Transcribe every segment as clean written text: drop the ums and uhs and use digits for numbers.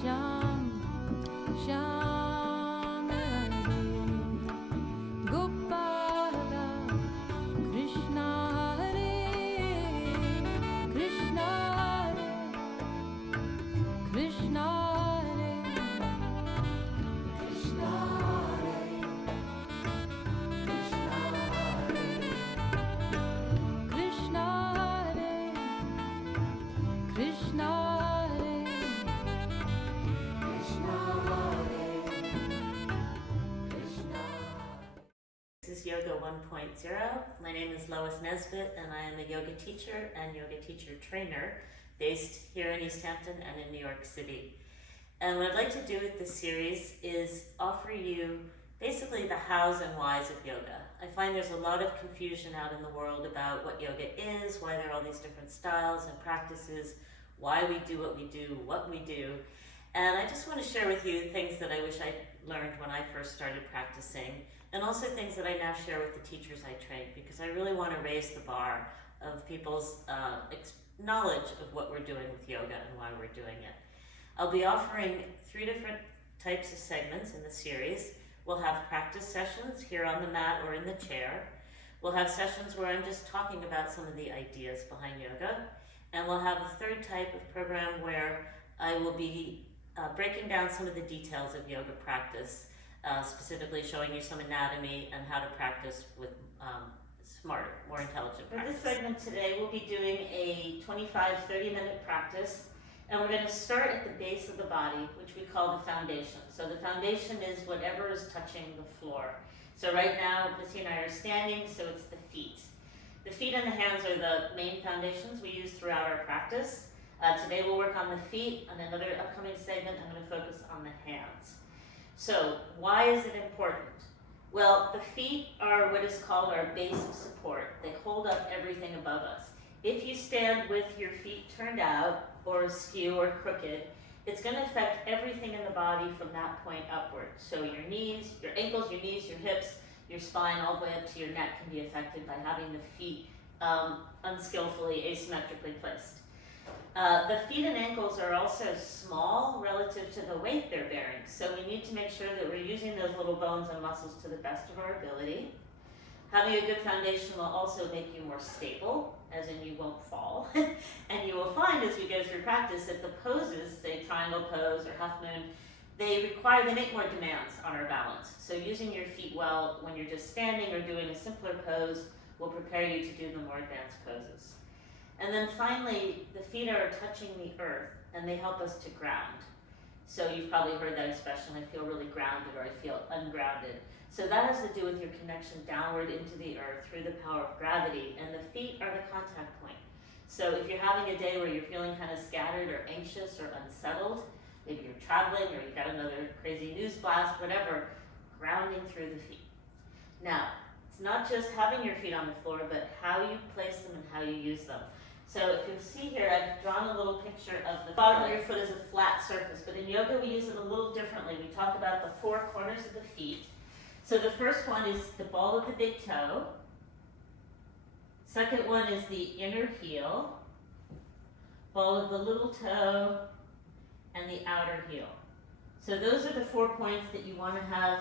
Shyam Shyam Hare Gopal Krishna Hare Krishna Hare Krishna Hare Krishna Hare Krishna Hare Krishna Hare This is Yoga 1.0. My name is Lois Nesbitt, and I am a yoga teacher and yoga teacher trainer based here in East Hampton and in New York City. And what I'd like to do with this series is offer you basically the hows and whys of yoga. I find there's a lot of confusion out in the world about what yoga is, why there are all these different styles and practices, why we do what we do, what we do. And I just want to share with you things that I wish I'd learned when I first started practicing, and also things that I now share with the teachers I train, because I really want to raise the bar of people's knowledge of what we're doing with yoga and why we're doing it. I'll be offering 3 different types of segments in the series. We'll have practice sessions here on the mat or in the chair. We'll have sessions where I'm just talking about some of the ideas behind yoga. And we'll have a 3rd type of program where I will be breaking down some of the details of yoga practice, specifically showing you some anatomy and how to practice with smarter, more intelligent practice. For this segment today, we'll be doing a 25-30-minute practice, and we're going to start at the base of the body, which we call the foundation. So the foundation is whatever is touching the floor. So right now, Missy and I are standing, so it's the feet. The feet and the hands are the main foundations we use throughout our practice. Today we'll work on the feet. On another upcoming segment, I'm going to focus on the hands. So why is it important? Well, the feet are what is called our base of support. They hold up everything above us. If you stand with your feet turned out or askew or crooked, it's going to affect everything in the body from that point upward. So your knees, your ankles, your knees, your hips, your spine, all the way up to your neck can be affected by having the feet unskillfully, asymmetrically placed. The feet and ankles are also small relative to the weight they're bearing, so we need to make sure that we're using those little bones and muscles to the best of our ability. Having a good foundation will also make you more stable, as in you won't fall. And you will find as we go through practice that the poses, say triangle pose or half moon, they make more demands on our balance. So using your feet well when you're just standing or doing a simpler pose will prepare you to do the more advanced poses. And then finally, the feet are touching the earth and they help us to ground. So you've probably heard that expression, I feel really grounded or I feel ungrounded. So that has to do with your connection downward into the earth through the power of gravity, and the feet are the contact point. So if you're having a day where you're feeling kind of scattered or anxious or unsettled, maybe you're traveling or you got another crazy news blast, whatever, grounding through the feet. Now, it's not just having your feet on the floor, but how you place them and how you use them. So if you'll see here, I've drawn a little picture of the bottom of your foot as a flat surface, but in yoga we use it a little differently. We talk about the 4 corners of the feet. So the first one is the ball of the big toe. Second one is the inner heel, ball of the little toe, and the outer heel. So those are the 4 points that you want to have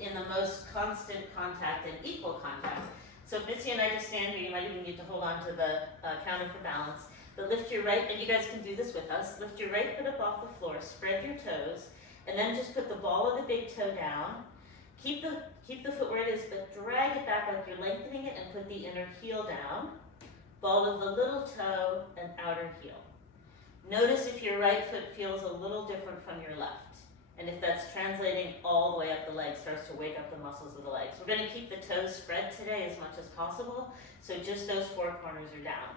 in the most constant contact and equal contact. So if Missy and I just stand here, you might even need to hold on to the counter for balance. But lift your right, and you guys can do this with us, lift your right foot up off the floor, spread your toes, and then just put the ball of the big toe down. Keep the foot where it is, but drag it back like you're lengthening it and put the inner heel down. Ball of the little toe and outer heel. Notice if your right foot feels a little different from your left. And if that's translating all the way up the leg, starts to wake up the muscles of the legs. We're going to keep the toes spread today as much as possible, so just those 4 corners are down.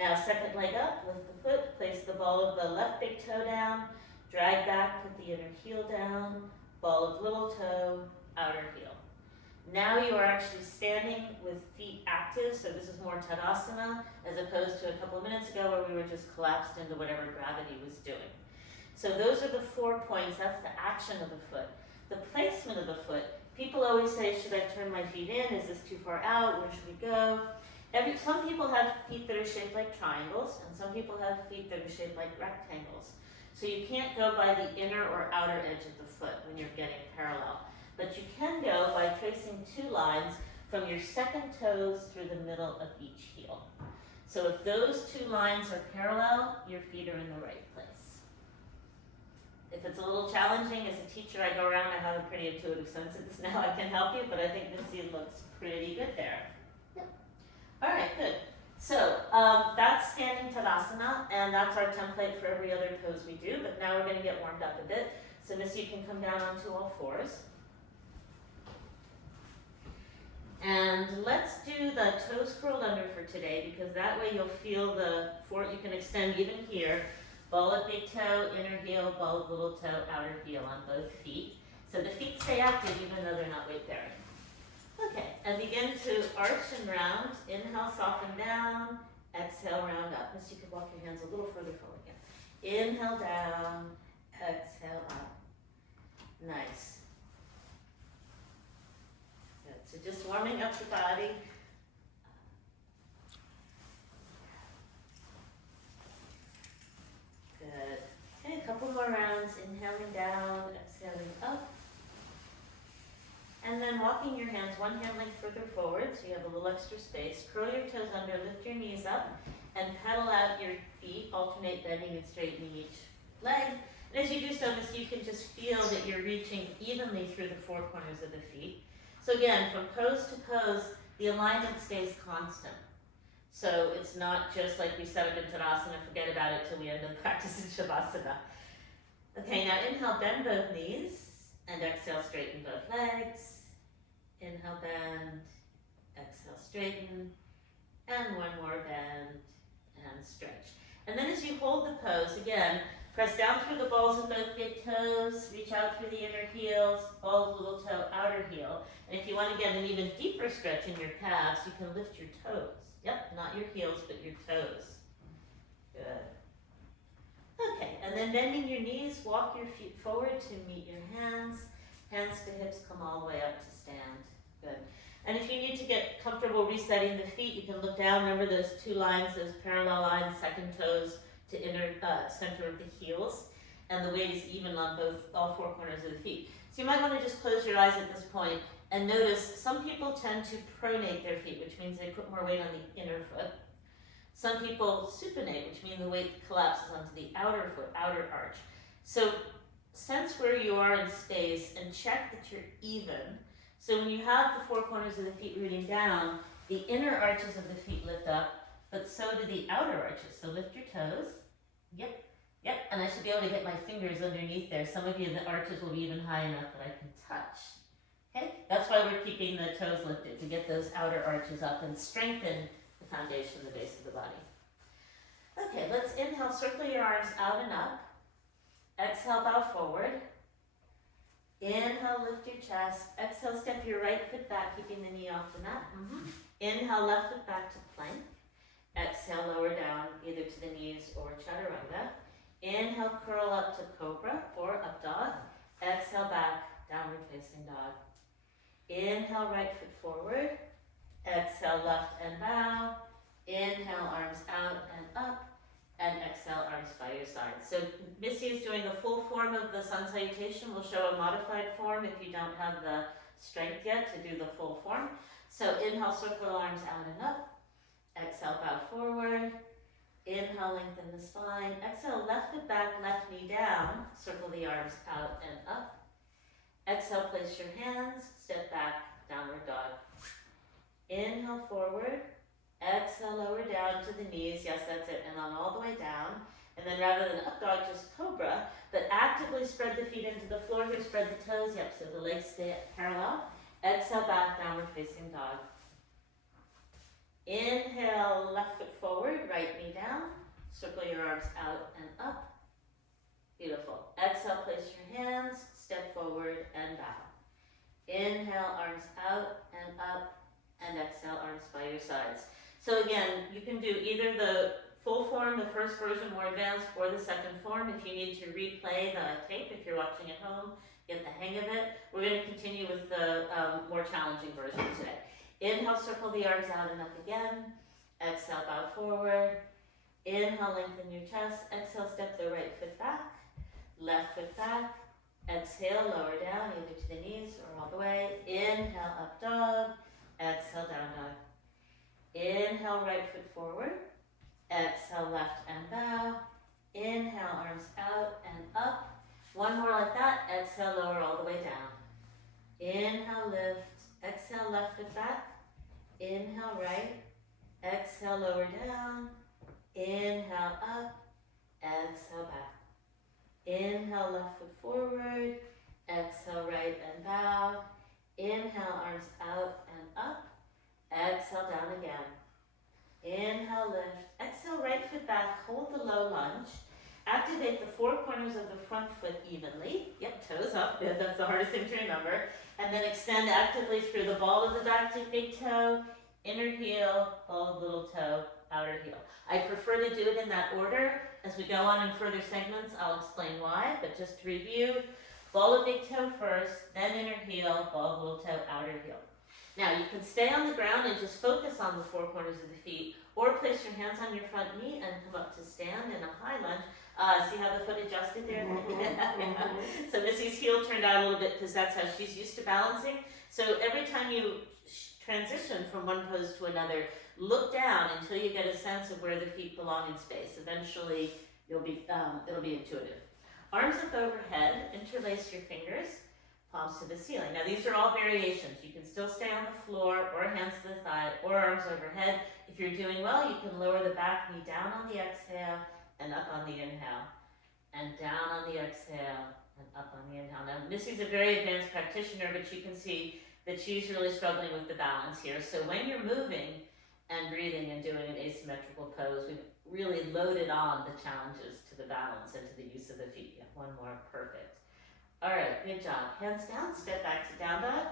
Now second leg up, lift the foot, place the ball of the left big toe down, drag back, put the inner heel down, ball of little toe, outer heel. Now you are actually standing with feet active, so this is more Tadasana, as opposed to a couple of minutes ago where we were just collapsed into whatever gravity was doing. So those are the 4 points, that's the action of the foot. The placement of the foot, people always say, should I turn my feet in? Is this too far out? Where should we go? Some people have feet that are shaped like triangles, and some people have feet that are shaped like rectangles. So you can't go by the inner or outer edge of the foot when you're getting parallel. But you can go by tracing two lines from your second toes through the middle of each heel. So if those two lines are parallel, your feet are in the right place. If it's a little challenging, as a teacher, I go around, I have a pretty intuitive sense of this now, I can help you, but I think Missy looks pretty good there. Yep. All right, good. So that's standing Tadasana, and that's our template for every other pose we do, but now we're gonna get warmed up a bit. So Missy, you can come down onto all fours. And let's do the toes curled under for today, because that way you'll feel you can extend even here. Ball of big toe, inner heel, ball of little toe, outer heel on both feet. So the feet stay active even though they're not weight bearing. Okay, and begin to arch and round. Inhale, soften down. Exhale, round up. Miss, you could walk your hands a little further forward again. Inhale down, exhale up. Nice. Good. So just warming up the body. Good. Okay, a couple more rounds. Inhaling down, exhaling up. And then walking your hands one hand length further forward so you have a little extra space. Curl your toes under, lift your knees up, and pedal out your feet, alternate bending and straightening each leg. And as you do so, you can just feel that you're reaching evenly through the four corners of the feet. So again, from pose to pose, the alignment stays constant. So it's not just like we set up in Tadasana, forget about it till we end up practicing Shavasana. Okay, now inhale, bend both knees, and exhale, straighten both legs. Inhale, bend, exhale, straighten, and one more bend, and stretch. And then as you hold the pose, again, press down through the balls of both big toes, reach out through the inner heels, ball of little toe, outer heel. And if you want to get an even deeper stretch in your calves, you can lift your toes. Yep, not your heels, but your toes. Good. Okay, and then bending your knees, walk your feet forward to meet your hands. Hands to hips, come all the way up to stand. Good. And if you need to get comfortable resetting the feet, you can look down. Remember those two lines, those parallel lines, second toes to inner center of the heels. And the weight is even on all four corners of the feet. So you might want to just close your eyes at this point and notice some people tend to pronate their feet, which means they put more weight on the inner foot. Some people supinate, which means the weight collapses onto the outer foot, outer arch. So sense where you are in space and check that you're even. So when you have the four corners of the feet rooting down, the inner arches of the feet lift up, but so do the outer arches. So lift your toes. Yep, yep. And I should be able to get my fingers underneath there. Some of you, the arches will be even high enough that I can touch. Okay, that's why we're keeping the toes lifted, to get those outer arches up and strengthen the foundation, the base of the body. Okay, let's inhale, circle your arms out and up. Exhale, bow forward. Inhale, lift your chest. Exhale, step your right foot back, keeping the knee off the mat. Inhale, left foot back to plank. Exhale, lower down, either to the knees or chaturanga. Inhale, curl up to cobra or up dog. Exhale, back, downward facing dog. Inhale, right foot forward. Exhale, left and bow. Inhale, arms out and up. And exhale, arms by your side. So Missy is doing the full form of the sun salutation. We'll show a modified form if you don't have the strength yet to do the full form. So inhale, circle arms out and up. Exhale, bow forward. Inhale, lengthen the spine. Exhale, left foot back, left knee down. Circle the arms out and up. Exhale, place your hands. Step back, downward dog. Inhale, forward. Exhale, lower down to the knees. Yes, that's it. And on all the way down. And then rather than up dog, just cobra. But actively spread the feet into the floor here. Spread the toes. Yep, so the legs stay parallel. Exhale, back, downward facing dog. Inhale, left foot forward, right knee down. Circle your arms out and up. Beautiful. Exhale, place your hands. Step forward and bow. Inhale, arms out and up. And exhale, arms by your sides. So again, you can do either the full form, the first version, more advanced, or the second form. If you need to replay the tape, if you're watching at home, get the hang of it. We're going to continue with the more challenging version today. Inhale, circle the arms out and up again. Exhale, bow forward. Inhale, lengthen your chest. Exhale, step the right foot back. left foot back. Exhale, lower down, either to the knees or all the way. Inhale, up dog. Exhale, down dog. Inhale, right foot forward. Exhale, left and bow. Inhale, arms out and up. One more like that. Exhale, lower all the way down. Inhale, lift. Exhale, left foot back. Inhale, right. Exhale, lower down. Inhale, up. Exhale, back. Inhale, left foot forward. Exhale, right and bow. Inhale, arms out and up. Exhale, down again. Inhale, lift. Exhale, right foot back. Hold the low lunge. Activate the four corners of the front foot evenly. Yep, toes up. Good. That's the hardest thing to remember. And then extend actively through the ball of the back to big toe, inner heel, ball of little toe, outer heel. I prefer to do it in that order. As we go on in further segments, I'll explain why, but just to review, ball of big toe first, then inner heel, ball of little toe, outer heel. Now you can stay on the ground and just focus on the four corners of the feet, or place your hands on your front knee and come up to stand in a high lunge. See how the foot adjusted there? So Missy's heel turned out a little bit because that's how she's used to balancing. So every time you transition from one pose to another, look down until you get a sense of where the feet belong in space. Eventually, it'll be intuitive. Arms up overhead, interlace your fingers, palms to the ceiling. Now these are all variations. You can still stay on the floor, or hands to the thigh, or arms overhead. If you're doing well, you can lower the back knee down on the exhale, and up on the inhale, and down on the exhale, and up on the inhale. Now Missy's a very advanced practitioner, but you can see that she's really struggling with the balance here. So when you're moving and breathing and doing an asymmetrical pose, we've really loaded on the challenges to the balance and to the use of the feet. Yeah, one more, perfect. All right, good job. Hands down, step back to down dog.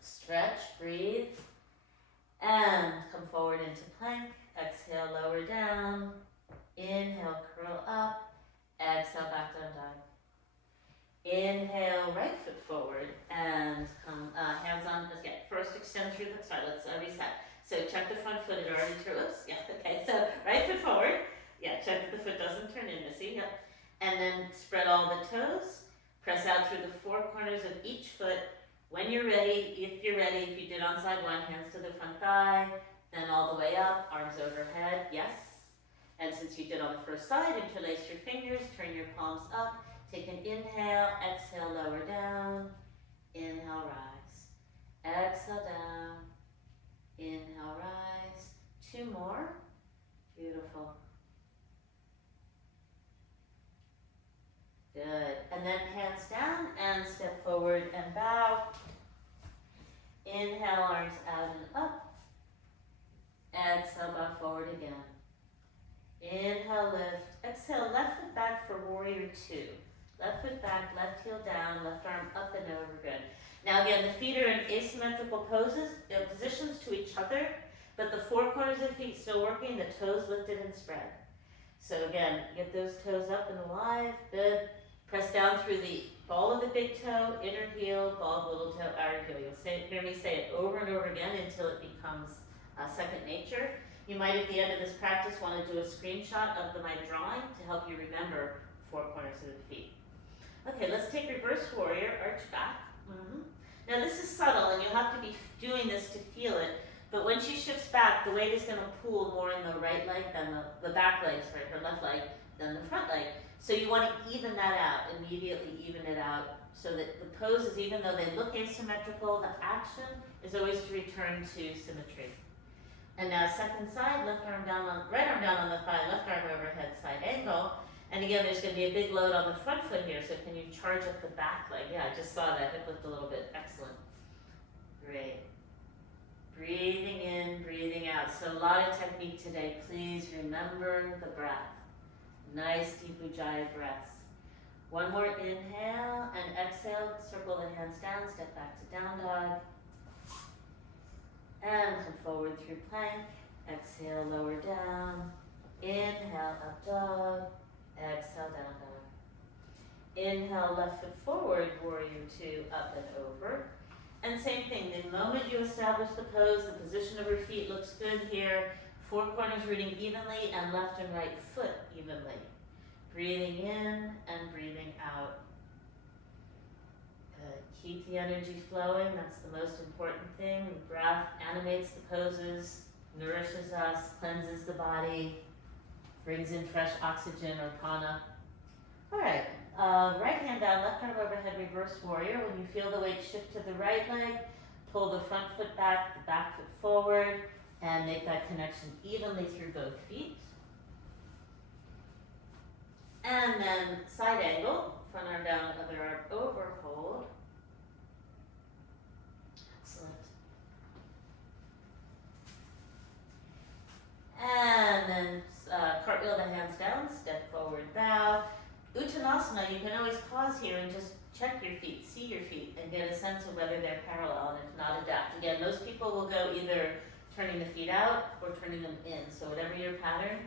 Stretch, breathe, and come forward into plank. Exhale, lower down. Inhale, curl up. Exhale, back down dog. Inhale, right foot forward and come hands on. First extend through the. Sorry, let's reset. So check the front foot. It already turned. Oops. Yeah. Okay. So right foot forward. Yeah. Check that the foot doesn't turn in, Missy. Yep. And then spread all the toes. Press out through the four corners of each foot. When you're ready, if you're ready, if you did on side one, hands to the front thigh. Then all the way up, arms overhead, yes. And since you did on the first side, interlace your fingers, turn your palms up, take an inhale, exhale, lower down, inhale, rise. Exhale, down, inhale, rise. Two more, beautiful. Good, and then hands down and step forward and bow. Inhale, arms out and up. Exhale, bow forward again. Inhale, lift. Exhale, left foot back for warrior two. Left foot back, left heel down, left arm up and over, good. Now again, the feet are in asymmetrical poses, positions to each other, but the four corners of the feet still working, the toes lifted and spread. So again, get those toes up and alive, good. Press down through the ball of the big toe, inner heel, ball of the little toe, outer heel. You'll hear me say it over and over again until it becomes second nature. You might at the end of this practice want to do a screenshot of my drawing to help you remember the four corners of the feet. Okay, let's take reverse warrior, arch back. Now this is subtle and you'll have to be doing this to feel it, but when she shifts back, the weight is going to pool more in the right leg than the back leg, sorry, her left leg, than the front leg. So you want to even that out, immediately even it out, so that the poses, even though they look asymmetrical, the action is always to return to symmetry. And now second side, left arm down on, right arm down on the thigh, left arm overhead, side angle. And again, there's going to be a big load on the front foot here, so can you charge up the back leg? Yeah, I just saw that, hip lift a little bit, excellent. Great. Breathing in, breathing out. So a lot of technique today, please remember the breath. Nice deep Ujjayi breaths. One more inhale and exhale, circle the hands down, step back to down dog. And come forward through plank. Exhale, lower down. Inhale, up dog. Exhale, down dog. Inhale, left foot forward, warrior two, up and over. And same thing, the moment you establish the pose, the position of your feet looks good here. Four corners rooting evenly and left and right foot evenly. Breathing in and breathing out. Good. Keep the energy flowing, that's the most important thing. The breath animates the poses, nourishes us, cleanses the body, brings in fresh oxygen or prana. Alright, right hand down, left arm overhead, reverse warrior. When you feel the weight shift to the right leg, pull the front foot back, the back foot forward, and make that connection evenly through both feet. And then side angle, front arm down, other arm over, hold. Excellent. And then cartwheel the hands down, step forward, bow. Uttanasana, you can always pause here and just check your feet, see your feet, and get a sense of whether they're parallel, and if not, adapt. Again, most people will go either turning the feet out or turning them in, so whatever your pattern,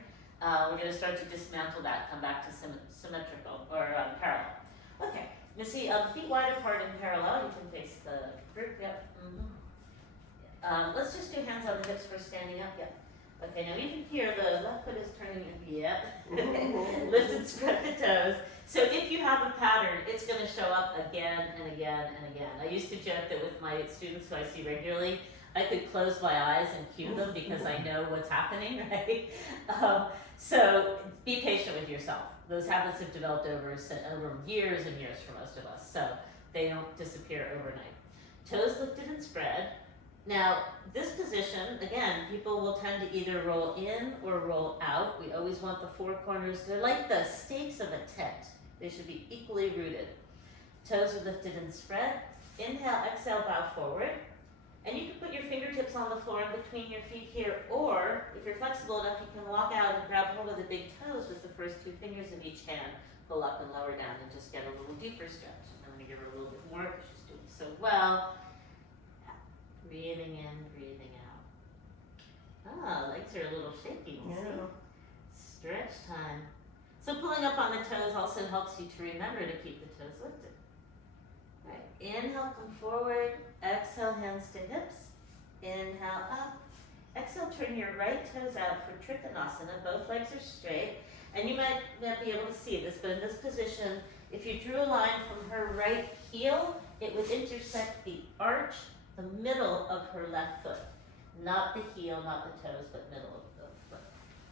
we're going to start to dismantle that, come back to symmetrical, or parallel. Okay, Missy, feet wide apart and parallel, you can face the group, yep. Let's just do hands on the hips for standing up, yep. Okay, now even here, the left foot is turning, yep. Lift and spread the toes. So if you have a pattern, it's going to show up again and again and again. I used to joke that with my students who I see regularly, I could close my eyes and cue them because I know what's happening, right? So be patient with yourself. Those habits have developed over years and years for most of us, so they don't disappear overnight. Toes lifted and spread. Now, this position, again, people will tend to either roll in or roll out. We always want the four corners. They're like the stakes of a tent. They should be equally rooted. Toes are lifted and spread. Inhale, exhale, bow forward. And you can put your fingertips on the floor in between your feet here, or if you're flexible enough, you can walk out and grab hold of the big toes with the first two fingers of each hand. Pull up and lower down and just get a little deeper stretch. I'm going to give her a little bit more because she's doing so well. Breathing in, breathing out. Legs are a little shaky, you see? Stretch time. So pulling up on the toes also helps you to remember to keep the toes lifted. Right. Inhale, come forward. Exhale, hands to hips. Inhale, up. Exhale, turn your right toes out for Trikonasana. Both legs are straight. And you might not be able to see this, but in this position, if you drew a line from her right heel, it would intersect the arch, the middle of her left foot. Not the heel, not the toes, but middle of the foot.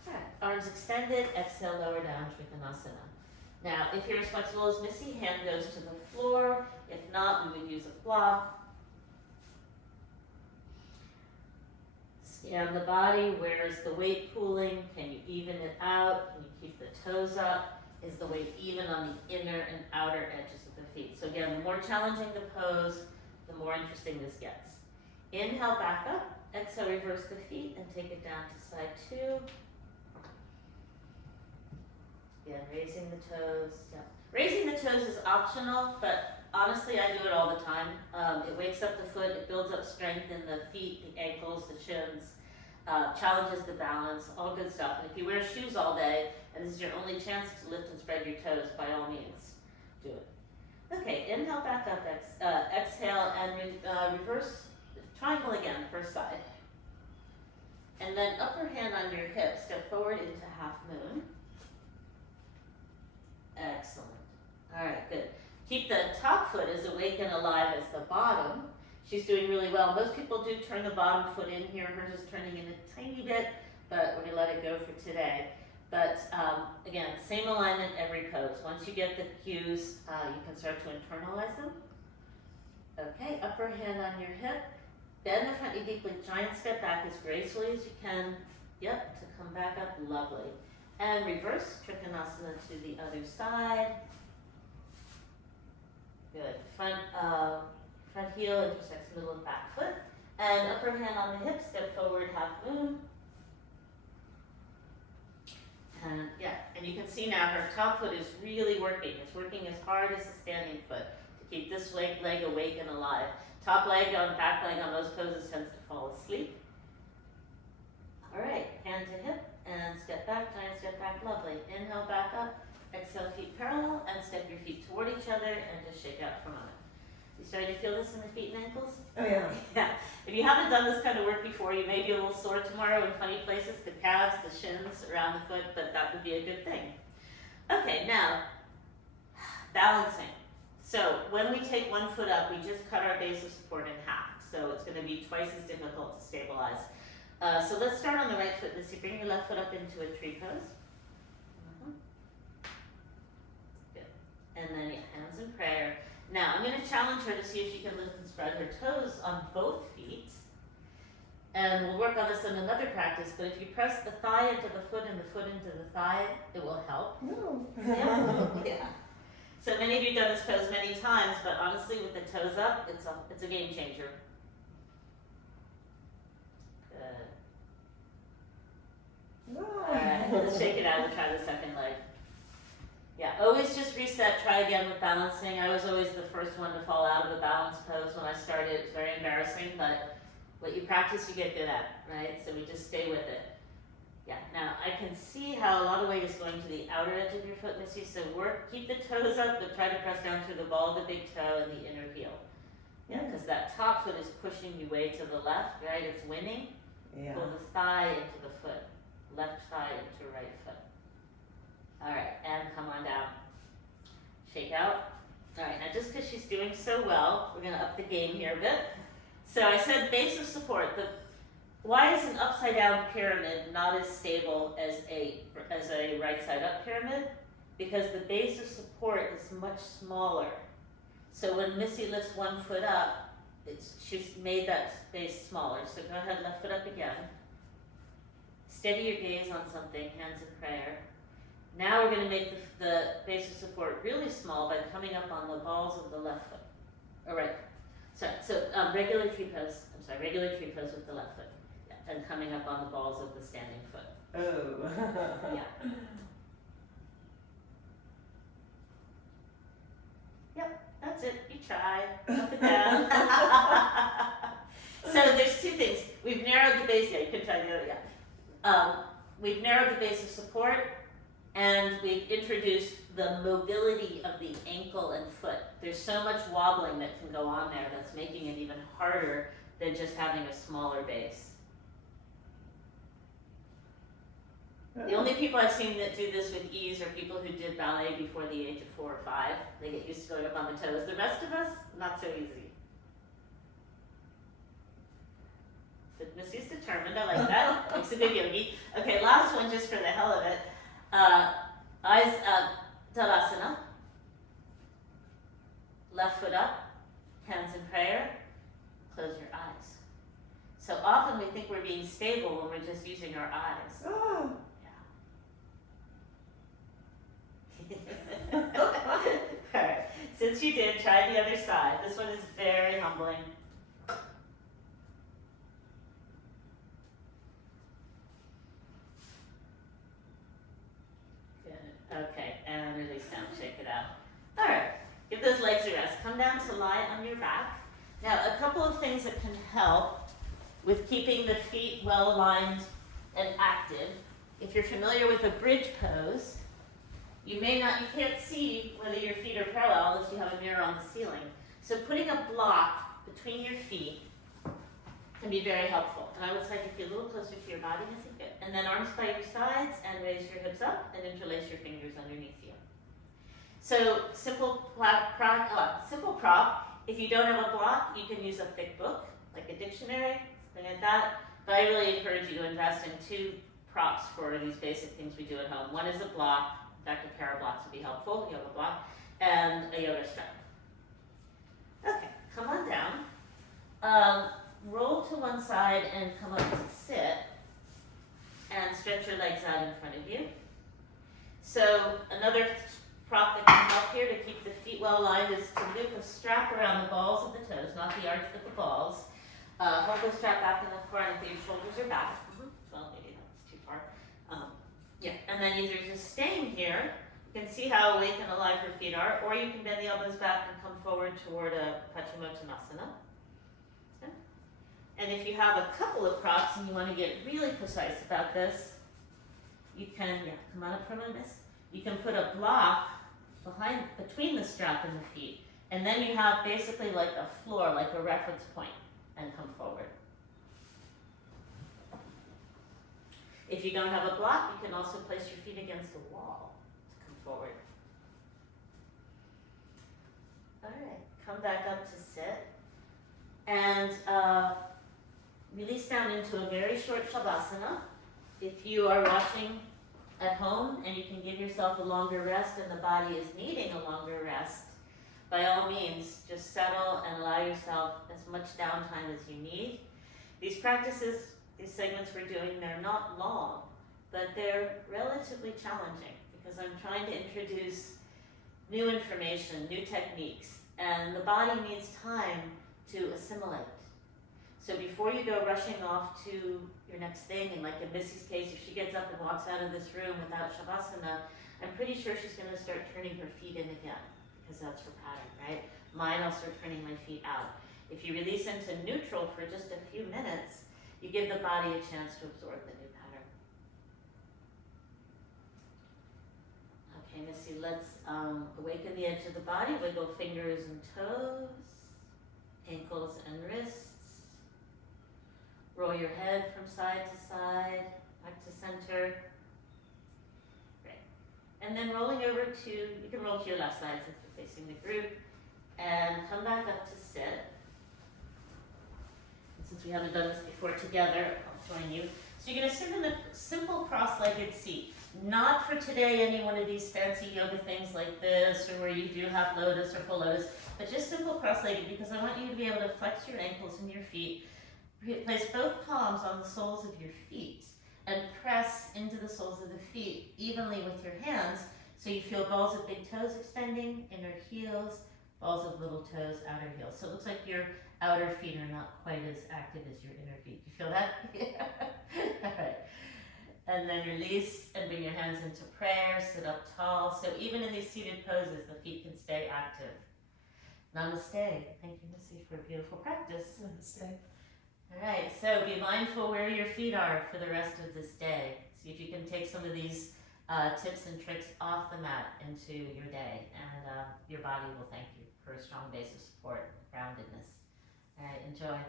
All right, arms extended, exhale, lower down, Trikonasana. Now, if you're as flexible as Missy, hand goes to the floor. If not, we would use a block. Scan the body. Where is the weight pooling? Can you even it out? Can you keep the toes up? Is the weight even on the inner and outer edges of the feet? So again, the more challenging the pose, the more interesting this gets. Inhale, back up. Exhale, reverse the feet and take it down to side two. Again, raising the toes. Yep. Raising the toes is optional, but honestly, I do it all the time. It wakes up the foot, it builds up strength in the feet, the ankles, the shins, challenges the balance, all good stuff. And if you wear shoes all day, and this is your only chance to lift and spread your toes, by all means, do it. Okay, inhale, back up, exhale, and reverse triangle again, first side. And then upper hand on your hip, step forward into half moon. Excellent. All right, good. Keep the top foot as awake and alive as the bottom. She's doing really well. Most people do turn the bottom foot in here. Hers is turning in a tiny bit, but we're going to let it go for today. But again, same alignment every pose. Once you get the cues, you can start to internalize them. Okay, upper hand on your hip. Bend the front knee deeply. Giant step back as gracefully as you can. Yep, to come back up. Lovely. And reverse Trikonasana to the other side. Good. Front heel intersects middle and back foot. And upper hand on the hip, step forward, half moon. And yeah, and you can see now her top foot is really working. It's working as hard as the standing foot to keep this leg awake and alive. Top leg on, back leg on most poses tends to fall asleep. All right, hand to hip and step back, giant step back, lovely. Inhale, back up. Exhale, feet parallel, and step your feet toward each other and just shake out for a moment. You starting to feel this in the feet and ankles? Oh yeah. Yeah. If you haven't done this kind of work before, you may be a little sore tomorrow in funny places, the calves, the shins, around the foot, but that would be a good thing. Okay, now, balancing. So when we take one foot up, we just cut our base of support in half. So it's gonna be twice as difficult to stabilize. So let's start on the right foot. Missy, bring your left foot up into a tree pose. Good. And then yeah, hands in prayer. Now I'm gonna challenge her to see if she can lift and spread her toes on both feet. And we'll work on this in another practice, but if you press the thigh into the foot and the foot into the thigh, it will help. No. Yeah. So many of you have done this pose many times, but honestly, with the toes up, it's a game changer. Good. Alright, let's shake it out and try the second leg. Yeah, always just reset, try again with balancing. I was always the first one to fall out of a balance pose when I started. It's very embarrassing, but what you practice, you get good at, right? So we just stay with it. Yeah, now I can see how a lot of weight is going to the outer edge of your foot, Missy, so keep the toes up, but try to press down through the ball of the big toe and the inner heel. Yeah, because that top foot is pushing you way to the left, right? It's winning. Yeah. Pull the thigh into the foot, left thigh into right foot. All right, and come on down. Shake out. All right, now just because she's doing so well, we're gonna up the game here a bit. So I said base of support. Why is an upside down pyramid not as stable as a right side up pyramid? Because the base of support is much smaller. So when Missy lifts one foot up, she's made that base smaller. So go ahead, left foot up again. Steady your gaze on something, hands in prayer. Now we're going to make the base of support really small by coming up on the balls of the left foot. All right. So regular tree pose. I'm sorry, regular tree pose with the left foot. Yeah, and coming up on the balls of the standing foot. Oh. Yeah. Yep, that's it. You try. Up and down. So there's two things. We've narrowed the base. Yeah, you can try the other. Yeah. We've narrowed the base of support, and we've introduced the mobility of the ankle and foot. There's so much wobbling that can go on there that's making it even harder than just having a smaller base. The only people I've seen that do this with ease are people who did ballet before the age of 4 or 5. They get used to going up on the toes. The rest of us, not so easy. So Missy's determined, I like that. Makes a good yogi. Okay, last one just for the hell of it. Eyes up, Tadasana. Left foot up, hands in prayer, close your eyes. So often we think we're being stable when we're just using our eyes. Oh. Alright, since you did, try the other side. This one is very humbling. Good. Okay, and release down, shake it out. Alright, give those legs a rest. Come down to lie on your back. Now, a couple of things that can help with keeping the feet well aligned and active. If you're familiar with a bridge pose, you can't see whether your feet are parallel unless you have a mirror on the ceiling. So putting a block between your feet can be very helpful. And I would like you to get a little closer to your body, Missy. Good. And then arms by your sides and raise your hips up and interlace your fingers underneath you. So simple prop. If you don't have a block, you can use a thick book, like a dictionary, something like that. But I really encourage you to invest in 2 props for these basic things we do at home. One is a block. In fact, a pair of blocks would be helpful. You have a block and a yoga strap. Okay, come on down. Roll to one side and come up to sit. And stretch your legs out in front of you. So another prop that can help here to keep the feet well aligned is to loop a strap around the balls of the toes, not the arch, but the balls. Hold the strap back enough far and your shoulders are back. Well, maybe that's too far. Yeah, and then either just staying here, you can see how awake and alive your feet are, or you can bend the elbows back and come forward toward a Paschimottanasana. Okay. And if you have a couple of props and you want to get really precise about this, you can, come on up for a minute, miss. You can put a block between the strap and the feet, and then you have basically like a floor, like a reference point, and come forward. If you don't have a block, you can also place your feet against the wall to come forward. Alright, come back up to sit. And release down into a very short Shavasana. If you are watching at home and you can give yourself a longer rest and the body is needing a longer rest, by all means, just settle and allow yourself as much downtime as you need. These practices, these segments we're doing, they're not long, but they're relatively challenging because I'm trying to introduce new information, new techniques, and the body needs time to assimilate. So before you go rushing off to your next thing, and like in Missy's case, if she gets up and walks out of this room without Shavasana, I'm pretty sure she's gonna start turning her feet in again, because that's her pattern, right? Mine, I'll start turning my feet out. If you release into neutral for just a few minutes, you give the body a chance to absorb the new pattern. Okay, Missy, let's awaken the edge of the body, wiggle fingers and toes, ankles and wrists. Roll your head from side to side, back to center. Great. And then rolling over to, you can roll to your left side since you're facing the group, and come back up to sit. And since we haven't done this before together, I'll join you. So you're gonna sit in a simple cross-legged seat. Not for today any one of these fancy yoga things like this, or where you do half lotus or full lotus, but just simple cross-legged, because I want you to be able to flex your ankles and your feet. Place both palms on the soles of your feet and press into the soles of the feet evenly with your hands, so you feel balls of big toes extending, inner heels, balls of little toes, outer heels. So it looks like your outer feet are not quite as active as your inner feet. You feel that? Yeah. All right. And then release and bring your hands into prayer, sit up tall. So even in these seated poses, the feet can stay active. Namaste. Thank you, Missy, for a beautiful practice. Namaste. All right, so be mindful where your feet are for the rest of this day. See if you can take some of these tips and tricks off the mat into your day, and your body will thank you for a strong base of support, groundedness. All right, enjoy.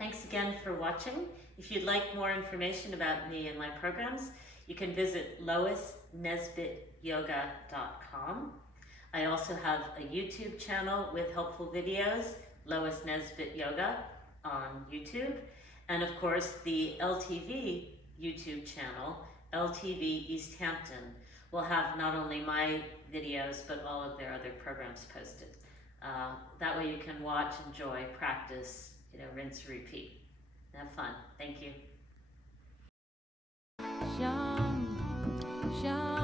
Thanks again for watching. If you'd like more information about me and my programs, you can visit loisnesbityoga.com. I also have a YouTube channel with helpful videos, Lois Nesbit Yoga, on YouTube, and of course the LTV YouTube channel, LTV East Hampton, will have not only my videos but all of their other programs posted. That way you can watch, enjoy, practice, rinse, repeat. Have fun. Thank you. Sham, sham.